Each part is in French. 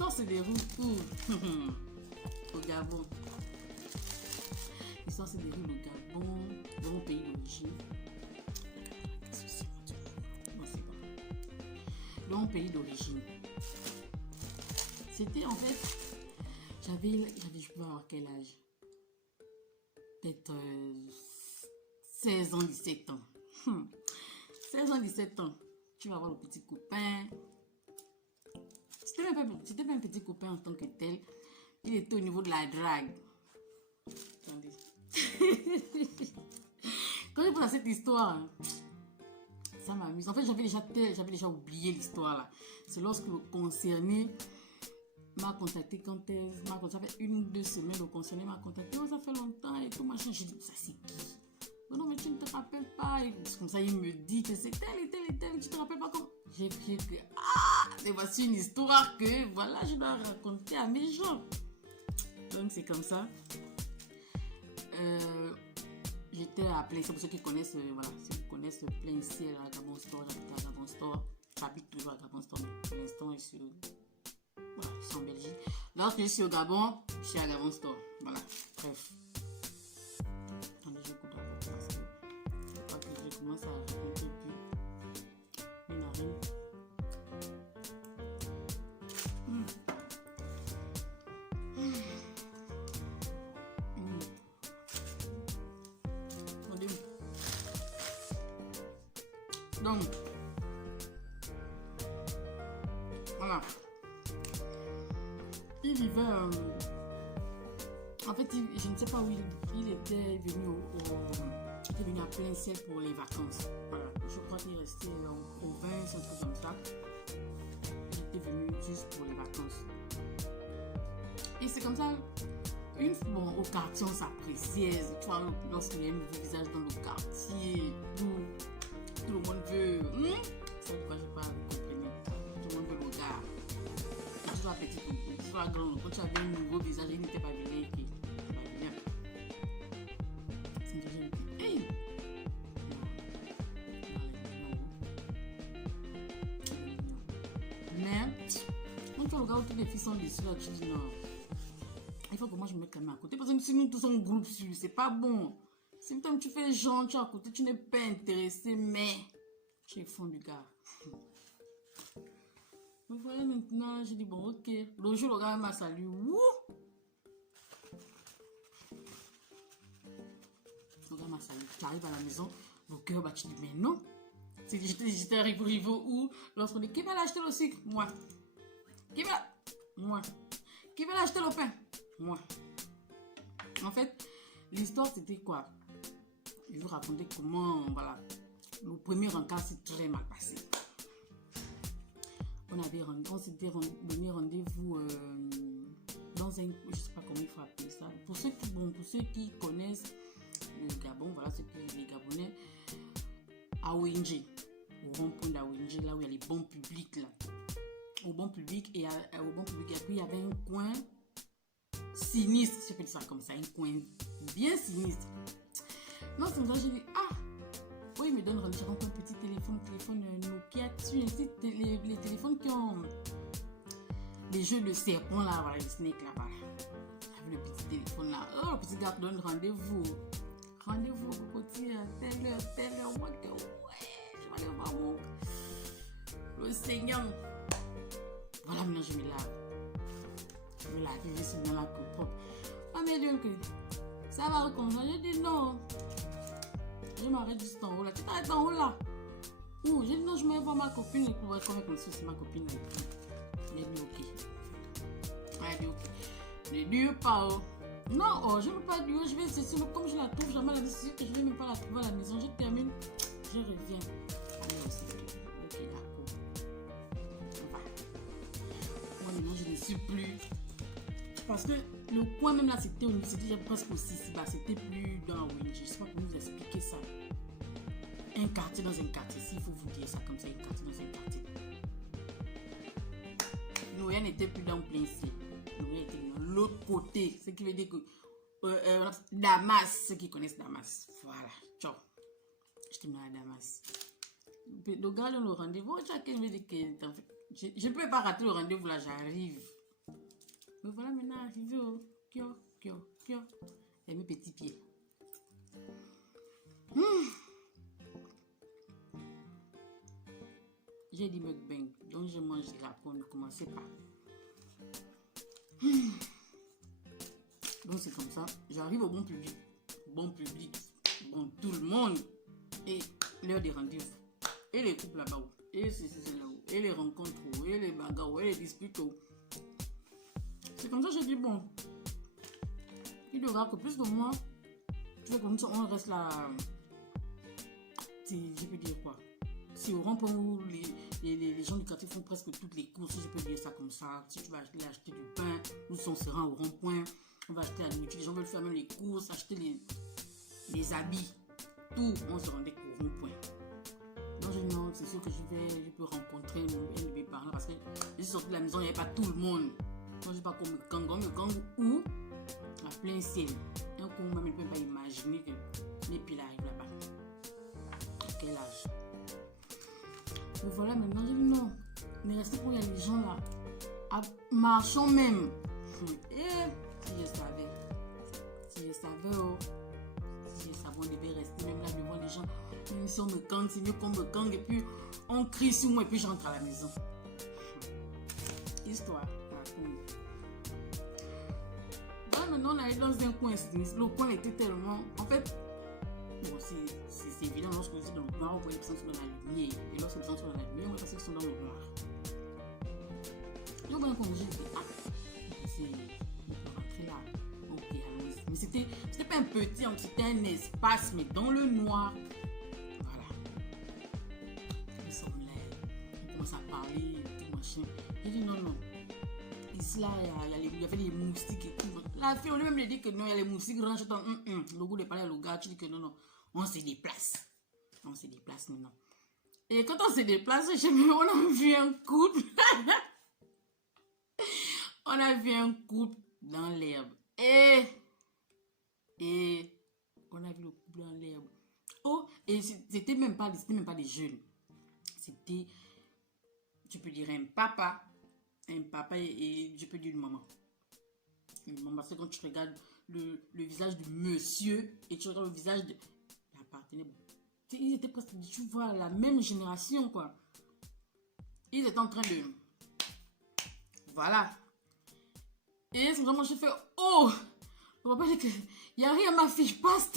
L'histoire se déroule où? Au Gabon. L'histoire se déroule au Gabon, dans mon pays d'origine. Dans mon pays d'origine. C'était en fait, je peux avoir quel âge? Peut-être 16 ans, 17 ans. 16 ans, 17 ans. Tu vas voir le petit copain. C'était pas un petit copain en tant que tel. Il était au niveau de la drague. Attendez. Quand je pense à cette histoire, ça m'amuse. En fait, j'avais déjà oublié l'histoire là. C'est lorsque le concerné m'a contacté quand ça fait 1 ou 2 semaines, le concerné m'a contacté. Oh, ça fait longtemps et tout machin. J'ai dit, ça c'est qui? Non, mais tu ne te rappelles pas. Et comme ça, il me dit que c'est tel et tel et tel. Tu te rappelles pas comme. J'ai pris que. Et voici une histoire que, voilà, je dois raconter à mes gens. Donc, c'est comme ça. J'étais à Plein Ciel. Pour ceux qui connaissent, voilà, ceux qui connaissent Plein Ciel à Gabon Store, j'habite à Gabon Store. J'habite toujours à Gabon Store, mais pour l'instant, je suis en Belgique. Lorsque je suis au Gabon, je suis à Gabon Store. Voilà, bref. Attendez, je coupe d'abord parce que je crois que je commence à raconter plus. Une arène. Donc, voilà. Il vivait, en fait, je ne sais pas où il était venu il était venu à Plein Ciel pour les vacances. Voilà. Je crois qu'il restait en province, un truc comme ça. Il était venu juste pour les vacances. Et c'est comme ça, bon, au quartier, on s'appréciait. Tu vois, lorsqu'il y a un nouveau visage dans le quartier, tout le monde veut. C'est pourquoi je parle, vous comprenez. Tout le monde veut le gars. Que tu sois petit ou que tu sois grand. Quand tu avais un nouveau visage, il n'était pas bien écrit. Pas bien. C'est une question de hey! Mais, quand tu regardes tous les filles sont dessus, là, tu dis non. Il faut que moi je me mette quand même à côté. Parce que si nous tous sommes groupe sur, c'est pas bon. Si tu fais genre, tu es à côté, tu n'es pas intéressé, mais tu es fond du gars. Mais voilà, maintenant, j'ai dit bon, ok. Le jour, le gars m'a salué. Wouh! Le gars m'a salué. Tu arrives à la maison, le cœur bat, tu dis mais non. J'étais arrivé où? Lorsqu'on dit qui va l'acheter le sucre? Moi. Qui va? Moi. Qui va l'acheter le pain? Moi. En fait, l'histoire c'était quoi? Je vais vous raconter comment, voilà, le premier rencard s'est très mal passé. On s'était donné rendez-vous dans un, je sais pas comment il faut appeler ça. Pour ceux qui connaissent le Gabon, voilà, les Gabonais, à ONG, au rond-point d'AONG, là où il y a les bancs publics, là. Au banc public, et au banc public, et puis il y avait un coin sinistre, je fais ça comme ça, un coin bien sinistre. Non, c'est comme ça, j'ai dit, ah, oui, il me donne rendez-vous, un petit téléphone Nokia, les téléphones qui ont les jeux de serpent là, voilà, les snakes là, voilà. Avec le petit téléphone là, oh, le petit gars te donne rendez-vous au côté, telle heure, moi que, ouais, je vais aller voir le Seigneur. Voilà, maintenant je me lave. Je suis dans la coupe propre. Ah, mais Dieu, ça va recommencer. J'ai dit non. Je m'arrête juste en haut là. Tu t'arrêtes en haut là? Ouh, j'ai dit non, je vais voir ma copine. Et pour voir comme si c'est ma copine. J'ai dit ok. Elle dit ok. Ne dis pas oh. Non, oh, je ne veux pas dire. Je vais essayer. Comme je la trouve jamais la décision que je ne vais même pas la trouver à la maison. Je termine. Je reviens. Allez, ok, d'accord. Moi maintenant je ne suis plus. Parce que le coin même là c'était déjà presque aussi bas, c'était plus dans ONG. Je ne sais pas comment vous expliquer ça. Un quartier dans un quartier, s'il faut vous dire ça comme ça, un quartier dans un quartier. Noël n'était plus dans Plein Ciel. Noël était dans l'autre côté. Ce qui veut dire que Damas, ceux qui connaissent Damas. Voilà, ciao. Je te mets à Damas. Le gars dans le rendez-vous, chacun me dit que je ne peux pas rater le rendez-vous là, j'arrive. Me voilà maintenant arrivé au kyo, kyo, kyo. Et mes petits pieds. J'ai dit mukbang, donc je mange là pour ne commencer pas. Donc c'est comme ça, j'arrive au bon public, bon tout le monde, et l'heure des rendez-vous, et les couples là-bas, et ceci, c'est là-haut, et les rencontres, et les bagarres, et les disputes. C'est comme ça que j'ai dit, bon, il devra que plus de moi, c'est comme ça, on reste là, je peux dire quoi. Si au rond-point où les gens du quartier font presque toutes les courses, je peux dire ça comme ça. Si tu vas acheter du pain, nous on se rend au rond-point, on va acheter la nourriture, les gens veulent faire même les courses, acheter les habits, tout, on se rendait au rond-point. Donc je dis non, c'est sûr que je peux rencontrer un de mes parents parce que je suis sortie de la maison, il n'y avait pas tout le monde. Donc je ne sais pas qu'on me gang où, à plein ciel. Un coup, on ne peut pas imaginer que les piles arrivent là-bas. À quel âge? Donc voilà, maintenant j'ai dit non, mais restez pour il y a des gens là, marchons même. Et si je savais, oh, si je savais, on devait rester même là devant les gens. Même si on me gang, c'est mieux qu'on me gang et puis on crie sur moi et puis j'entre à la maison. Histoire. Voilà, maintenant on est allé dans un coin, le coin était tellement, en fait, bon, c'est évident, lorsque vous êtes dans le noir, on voit les personnes sont dans la lumière. Et lorsque les personnes sont dans la lumière, on voit les personnes qui sont dans le noir. Et on voit un congé, je dis, on peut rentrer là. Ok, allons-y. Mais c'était pas un petit, c'était un espace, mais dans le noir. Voilà. Ils sont là, on commence à parler, tout machin. J'ai dit non. Ici, là, il y avait les moustiques et tout. La fille, on lui même dit que non, il y a les moustiques, range dans le goût de parler à le gars, tu dis que non. On se déplace. On se déplace maintenant. Et quand on se déplace, on a vu un couple. On a vu un couple dans l'herbe. Et on a vu le couple dans l'herbe. Oh, et c'était même pas des jeunes. C'était, tu peux dire un papa et je peux dire une maman. Une maman, parce que quand tu regardes le visage du monsieur et tu regardes le visage de la partenaire, ils étaient presque, tu vois, la même génération, quoi. Ils étaient en train de... Voilà. Et c'est vraiment, je fais, oh, le papa dit que, il n'y a rien, ma fille, je passe.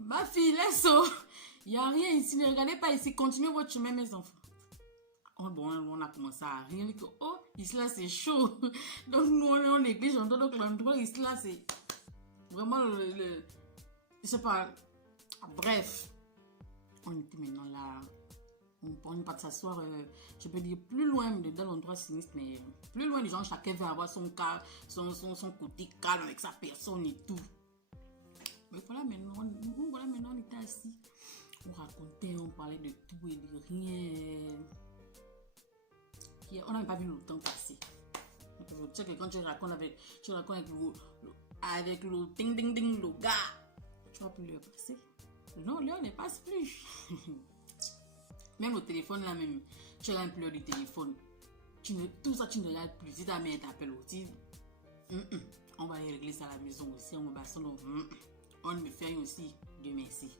Ma fille, laisse-o. Il n'y a rien ici, ne regardez pas ici, continuez votre chemin, mes enfants. Oh, bon, on a commencé à rire, on dit que, oh, ici là, c'est chaud. Donc, nous, on néglige, on donne l'endroit, ici là, c'est vraiment je sais pas, bref. On était maintenant là, on n'est pas de s'asseoir, je peux dire, plus loin dans l'endroit sinistre, mais plus loin des gens, chacun veut avoir son côté calme avec sa personne et tout. Mais voilà, maintenant, on était assis. On racontait, on parlait de tout et de rien. On n'avait pas vu le temps passer. Tu sais que quand tu racontes avec le ding ding ding, le gars, tu vas plus le passer. Non, l'heure ne passe plus. Même au téléphone là même, tu as un peu l'heure du téléphone. Tout ça, tu ne regardes plus. Si ta mère t'appelle aussi, on va aller régler ça à la maison aussi. On va on me fait aussi. Dieu merci.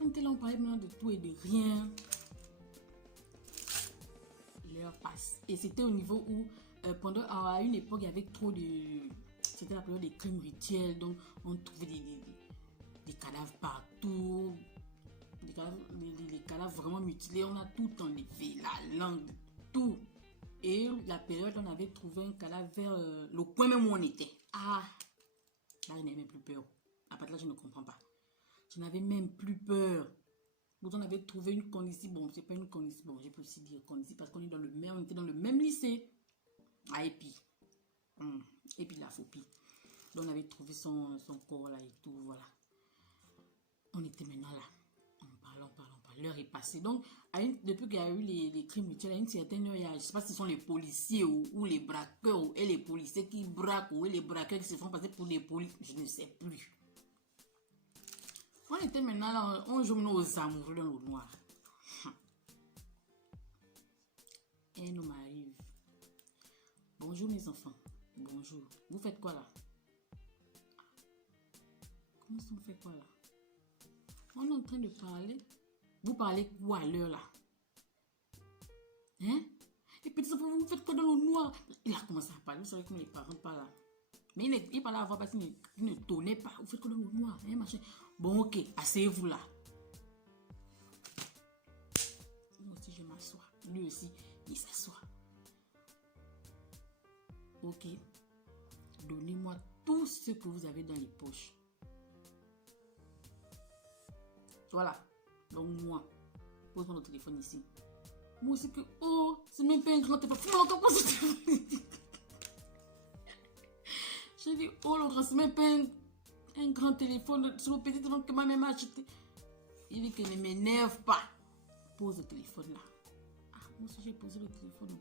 On était là, on parlait maintenant de tout et de rien. L'heure passe. Et c'était au niveau où, à une époque, il y avait trop de... C'était la période des crimes rituels. Donc, on trouvait des cadavres partout. Les cadavres vraiment mutilés. On a tout enlevé. La langue, tout. Et la période, on avait trouvé un cadavre vers le coin même où on était. Ah! Là, je n'avais même plus peur. À part là, je ne comprends pas. Je n'avais même plus peur. Vous en avez trouvé une condition. Bon, c'est pas une condition. Bon, je peux aussi dire condition parce qu'on est on était dans le même lycée. À Épi. Épi de la Phopie. Donc, on avait trouvé son corps là et tout. Voilà. On était maintenant là. On parle. L'heure est passée. Donc, depuis qu'il y a eu les crimes mutuels, à une certaine heure, je ne sais pas si ce sont les policiers ou les braqueurs et les policiers qui braquent ou les braqueurs qui se font passer pour des policiers. Je ne sais plus. On était maintenant là, on joue aux amoureux dans le noir. un homme arrive. Bonjour mes enfants. Bonjour. Vous faites quoi là? Comment ça, on fait quoi là? On est en train de parler. Vous parlez quoi à l'heure là? Hein? Et puis vous faites quoi dans le noir? Il a commencé à parler. Vous savez comment les parents parlent là. Mais il parlait avant parce qu'il ne tonnait pas. Vous faites quoi dans le noir? Hein, machin. Bon, ok, asseyez-vous là. Moi aussi, je m'assois. Lui aussi, il s'assoit. Ok. Donnez-moi tout ce que vous avez dans les poches. Voilà. Donc, moi, pose-moi le téléphone ici. Moi aussi que, oh, c'est même pas un grand téléphone. Fais-moi encore poser le téléphone. J'ai dit, oh, le grand, c'est même pas un grand téléphone. C'est le petit téléphone que ma mère m'a acheté. Il dit qu'il ne m'énerve pas. Pose le téléphone là. Ah, moi aussi, j'ai posé le téléphone.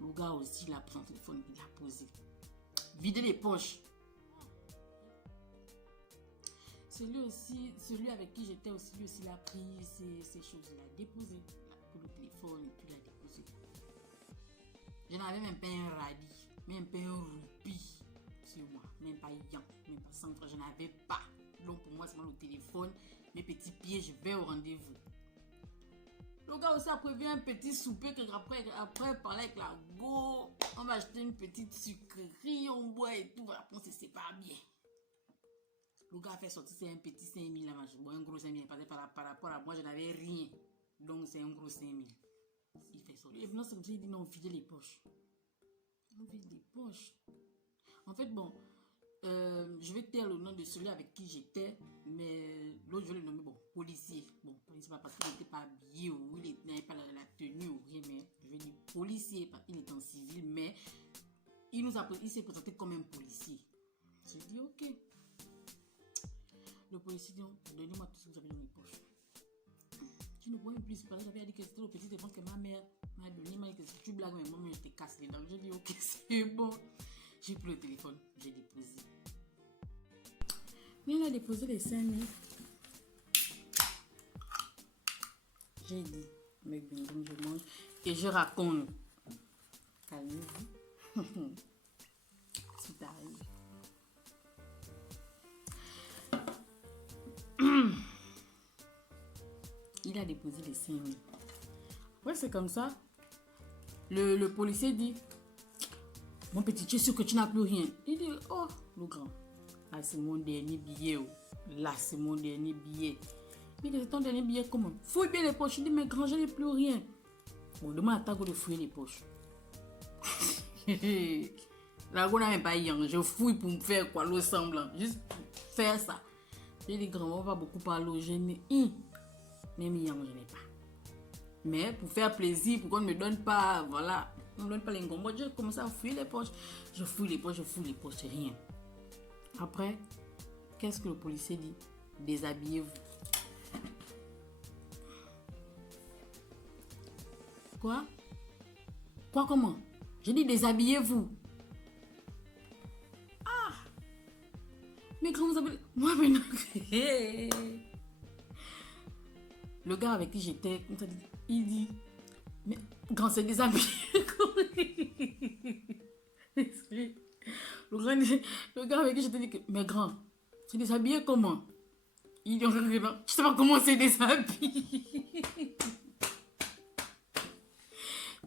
Le gars aussi, il a pris son téléphone, il l'a posé. Videz les poches. Celui avec qui j'étais aussi, lui aussi, il a pris ces choses, il a déposé. Il a pris le téléphone et puis il a déposé. Je n'avais même pas un radis, même pas un roupie sur moi, même pas yan, même pas 100 francs, je n'avais pas. Donc pour moi, c'est le téléphone, mes petits pieds, je vais au rendez-vous. Le gars aussi a prévu un petit souper que après parler avec la go, on va acheter une petite sucrerie, on boit et tout, voilà, on se sépare bien. Le gars a fait sortir, c'est un petit 5000 là, bon, un gros 5000, parce que par rapport à moi, je n'avais rien. Donc c'est un gros 5000. Il fait sortir. Et maintenant, c'est comme ça, il dit non, videz les poches. On vide les poches. En fait, bon, je vais taire le nom de celui avec qui j'étais, mais l'autre, je vais le nommer, bon, policier. Bon, policier, pas parce qu'il n'était pas habillé ou il n'avait pas la tenue ou rien, mais je vais dire policier parce qu'il est en civil, mais il s'est présenté comme un policier. J'ai dit, ok. Le policier dit, donnez-moi tout ce que vous avez dans mes poches. Je ne pourrais plus parler. J'avais dit que c'était le petit téléphone que ma mère m'a donné. Il m'a dit que si tu blagues, mais moi, je te casse les dents. J'ai dit, ok, c'est bon. J'ai pris le téléphone, j'ai déposé. Mais il a déposé les 5000. J'ai dit, mec, bien, je mange. Et je raconte. Calmez-vous. Si t'arrives. Il a déposé les 5000. Ouais, c'est comme ça. Le policier dit, mon petit, tu es sûr que tu n'as plus rien? Il dit, oh, le grand, là c'est mon dernier billet. Oh. Là c'est mon dernier billet. Il dit, c'est ton dernier billet comment? Fouille bien les poches. Il dit, mais grand, je n'ai plus rien. Bon, demande à Tago de fouiller les poches. Là, on n'a même pas rien. Je fouille pour me faire quoi, le semblant. Juste pour faire ça. J'ai dit, grand, on va beaucoup parler. Je n'ai même rien, je n'ai pas. Mais pour faire plaisir, pour qu'on ne me donne pas, voilà, on ne me donne pas les ngombos, je commence à fouiller les poches. Je fouille les poches, c'est rien. Après, qu'est-ce que le policier dit? Déshabillez-vous. Quoi? Quoi, comment? J'ai dit déshabillez-vous. Ah! Mais comment vous avez... Moi, maintenant... Le gars avec qui j'étais, il dit, mais grand, c'est déshabillé. Le gars avec qui j'étais dit, mais grand, c'est déshabillé comment? Il dit, je sais pas comment c'est déshabillé.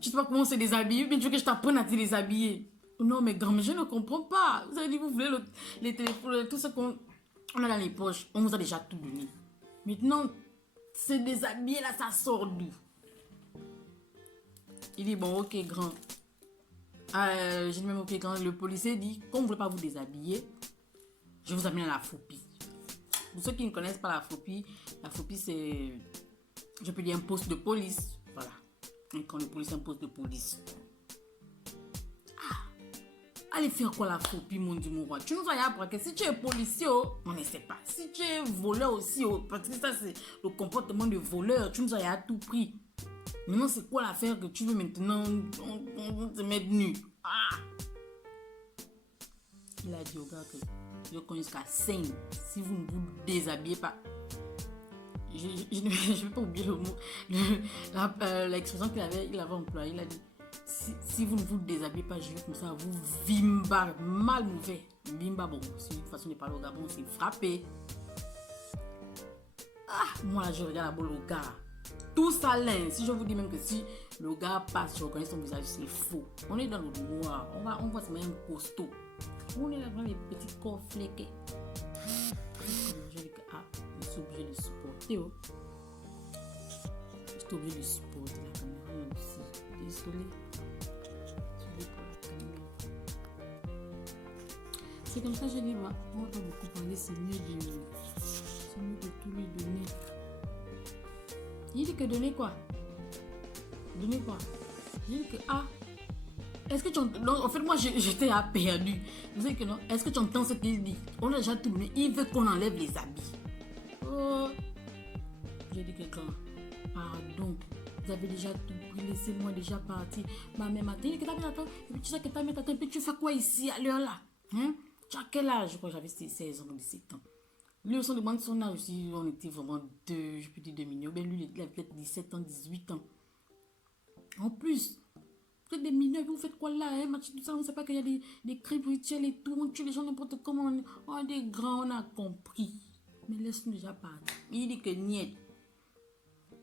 Je sais pas comment c'est déshabillé, mais tu veux que je t'apprenne à te déshabiller? Non, mais grand, mais je ne comprends pas. Vous avez dit, vous voulez les téléphones, tout ce qu'on a dans les poches, on vous a déjà tout donné. Maintenant, c'est déshabillé là, ça sort d'où? Il dit, bon, ok, grand. J'ai dit même, ok, grand. Le policier dit, comme vous ne voulez pas vous déshabiller, je vous amène à la Fopie. Pour ceux qui ne connaissent pas la Fopie, c'est, je peux dire, un poste de police. Voilà. Et quand le policier est un poste de police. Ah, allez faire quoi la Fopie, mon Dieu, mon roi? Tu nous as appris que si tu es policier, on ne sait pas. Si tu es voleur aussi, parce que ça, c'est le comportement de voleur, tu nous as à tout prix. Maintenant, c'est quoi l'affaire que tu veux maintenant on te mettre nu? Ah! Il a dit au gars que je connais jusqu'à 5. Si vous ne vous déshabillez pas, je vais pas oublier le mot, l'expression il avait employée. Il a dit, si vous ne vous déshabillez pas, je vais comme ça, vous vimba, mal mauvais. Vimba, bon, c'est une façon de parler au Gabon, c'est frapper. Ah, moi là, je regarde la boule au gars. Tout ça là, si je vous dis même que si le gars passe, je reconnais son visage, c'est faux. On est dans le noir, on voit c'est même costaud. On est là dans les petits corps fléqués. Je dis que, je suis obligé de supporter. Oh. Je suis obligé de supporter la caméra aussi. Désolé. Désolé pour la caméra. C'est comme ça que je dis, on va pas beaucoup parler, c'est mieux de tout lui donner. Il dit que donner quoi? Donner quoi? Il dit que est-ce que tu entends? Non, en fait, moi j'étais perdu. Vous savez que non? Est-ce que tu entends ce qu'il dit? On a déjà tout donné. Il veut qu'on enlève les habits. Oh. J'ai dit que quand? Pardon. Vous avez déjà tout pris. Laissez-moi déjà partir. Ma mère m'a dit que t'as mis attends. Et puis tu sais que t'as mis attends. Et puis tu fais quoi ici à l'heure là? Hein? Tu as quel âge? Je crois que j'avais 16 ans, 17 ans. Lui, on demande son âge aussi. On était vraiment je peux dire 2 millions. Ben lui, il a peut-être 17 ans, 18 ans. En plus. Vous êtes des mineurs, vous faites quoi là, hein? Tout ça, on ne sait pas qu'il y a des crimes rituels et tout, on tue les gens n'importe comment, on est des grands, on a compris. Mais laisse-nous déjà partir. Il dit que niet.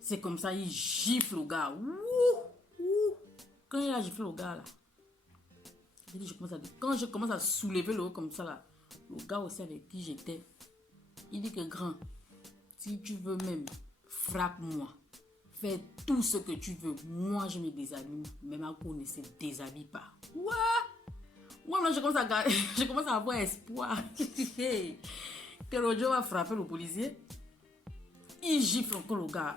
C'est comme ça, il gifle le gars. Quand il a giflé le gars là, quand je commence à soulever le haut comme ça là, le gars aussi avec qui j'étais, il dit que grand, si tu veux même, frappe-moi. Fais tout ce que tu veux. Moi, je me déshabille. Mais ma cour ne se déshabille pas. Ouais. Moi, là, je commence à avoir espoir. Que le jour va frapper le policier. Il gifle encore le gars.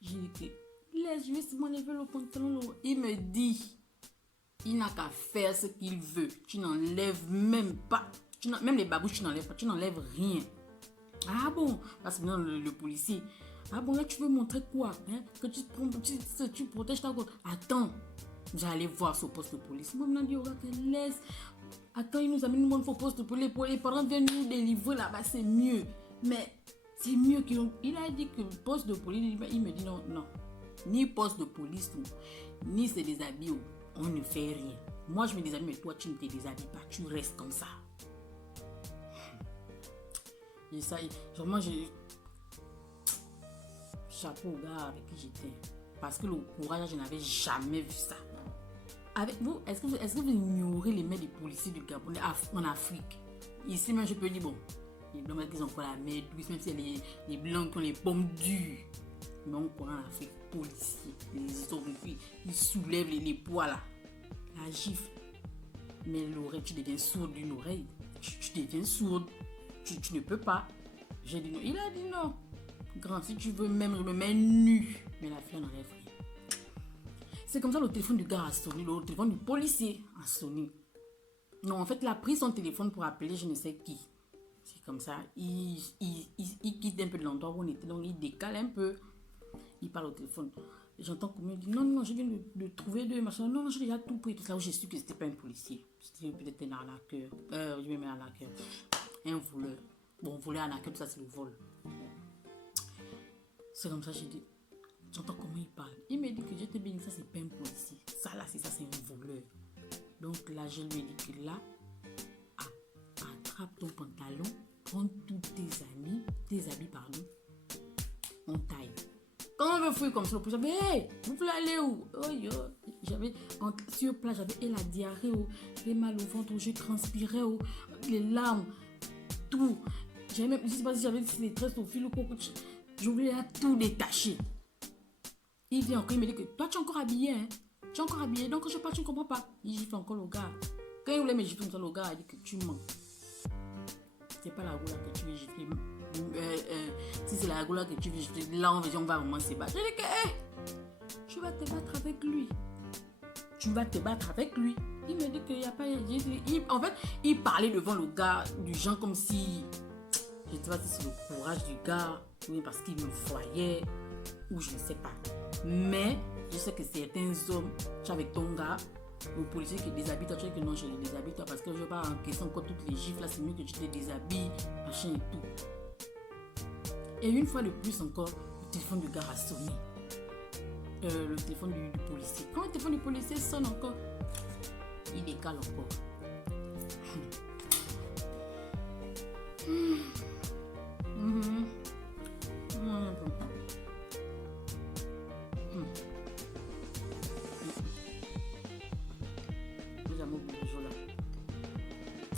J'ai dit que laisse juste m'enlever le pantalon. Il me dit, il n'a qu'à faire ce qu'il veut. Tu n'enlèves même pas. Même les babouches, tu n'enlèves pas. Tu n'enlèves rien. Ah bon? Parce que maintenant, le policier... Ah bon, là, tu veux montrer quoi, hein? Que tu protèges ta côte. Attends, j'allais voir ce poste de police. Moi, je me dis, que laisse. Attends, il nous amène une bonne fois au poste de police. Les parents viennent nous délivrer là-bas, c'est mieux. Mais c'est mieux qu'il a dit que le poste de police, il me dit non. Ni poste de police, ni se déshabille, on ne fait rien. Moi, je me déshabille, mais toi, tu ne te déshabilles pas. Tu restes comme ça. Et ça, vraiment, chapeau au gars avec qui j'étais. Parce que le courage, je n'avais jamais vu ça. Avec vous, est-ce que vous ignorez les mains des policiers du Gabon en Afrique? Ici, même, je peux dire, bon, les blancs qui ont encore la main douce, même si les blancs qui ont les pommes dures. Mais on connaît en Afrique, policiers, les hommes, ils soulèvent les poids là. La gifle. Mais l'oreille, tu deviens sourde d'une oreille. Tu deviens sourde. Tu ne peux pas. J'ai dit non. Il a dit non. Grand, si tu veux même, je me mets nu. Mais la fille n'enlève rien. C'est comme ça le téléphone du gars a sonné, le téléphone du policier a sonné. Non, en fait, il a pris son téléphone pour appeler je ne sais qui. C'est comme ça. Il quitte un peu de l'endroit où on était, donc il décale un peu. Il parle au téléphone. J'entends comment il dit non, je viens de trouver deux machins. Non, j'ai déjà tout pris. Tout ça où j'ai su que c'était pas un policier. C'était peut-être un arnaqueur. Je vais mettre un arnaqueur. Un voleur. Bon, voler, arnaqueur, tout ça, c'est le vol. C'est comme ça, j'ai dit, j'entends comment il parle. Il m'a dit que j'étais bien, ça c'est pas un policier. Ça là, c'est un voleur. Donc là, je lui ai dit que là, attrape ton pantalon, prends tous tes habits, on taille. Quand on veut fouiller comme ça, le policier, hey, vous voulez aller où? Oh yo, sur place, j'avais la diarrhée, les mal au ventre, je transpirais, les larmes, tout. Je ne sais pas si j'avais des tresses au fil ou quoi. Je voulais tout détacher. Il vient encore, il me dit que toi tu es encore habillé, hein? Tu es encore habillé, donc quand je pars, tu ne comprends pas. Il gifle encore le gars. Quand il voulait me gifler comme ça, le gars a dit que tu mens. C'est pas la goula que tu veux gifler. Si c'est la goula que tu veux gifler, là on va vraiment se battre. Je dis que tu vas te battre avec lui. Tu vas te battre avec lui. Il me dit qu'il n'y a pas. En fait, il parlait devant le gars du genre comme si. Je ne sais pas si c'est le courage du gars, ou parce qu'il me voyait, ou je ne sais pas. Mais je sais que certains hommes, tu es avec ton gars, le policier qui déshabille, toi tu dis que non, je les déshabille, toi, parce que je ne veux pas encaisser encore toutes les gifles, là c'est mieux que tu te déshabilles, machin et tout. Et une fois de plus encore, le téléphone du gars a sonné. Le téléphone du policier. Quand le téléphone du policier sonne encore, il décale encore.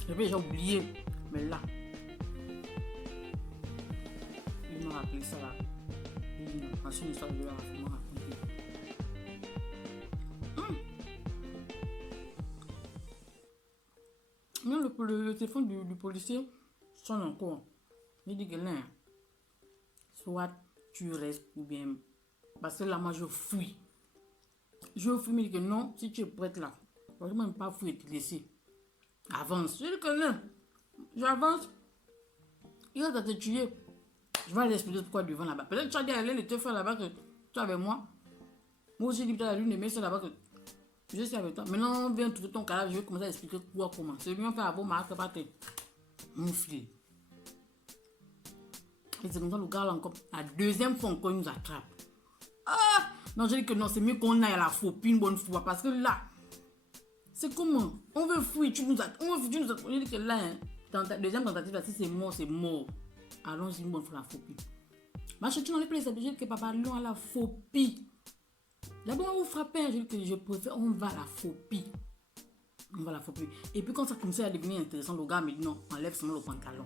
J'avais déjà oublié, mais là, il m'a rappelé ça là. C'est une histoire de la raconter. Même le téléphone du policier sonne encore. Il dit que là, soit tu restes ou bien. Parce que là, moi, je fuis. Je fuis, mais il dit que non, si tu es prête là, je ne vais même pas fuir et te laisser. Avance. Je dis que non, j'avance. Il va te tuer. Je vais aller expliquer pourquoi devant là-bas. Peut-être que tu as dit à l'aile de te faire là-bas que tu es avec moi. Moi aussi, j'ai dit à la lune de mai, c'est là-bas que je suis avec toi. Maintenant, viens trouver ton cadavre. Je vais commencer à expliquer quoi, comment. C'est bien fait à bon marque, pas te moufler. Et c'est comme ça le gars là encore. La deuxième fois encore, il nous attrape. Ah! Non, je dis que non, c'est mieux qu'on aille à la phobie une bonne fois. Parce que là, c'est comment? On veut fuir, tu nous attends. On veut fuir, tu nous attends. Je dis que là, hein, dans ta deuxième tentative, si c'est mort, c'est mort. Allons-y une bonne fois la phobie. Ma chérie, tu n'en es plus, je dis que papa, allons à la phobie. D'abord, on vous frappe, je dis que je préfère, on va à la phobie. On va à la phobie. Et puis quand ça commence à devenir intéressant, le gars me dit non, enlève seulement le pantalon.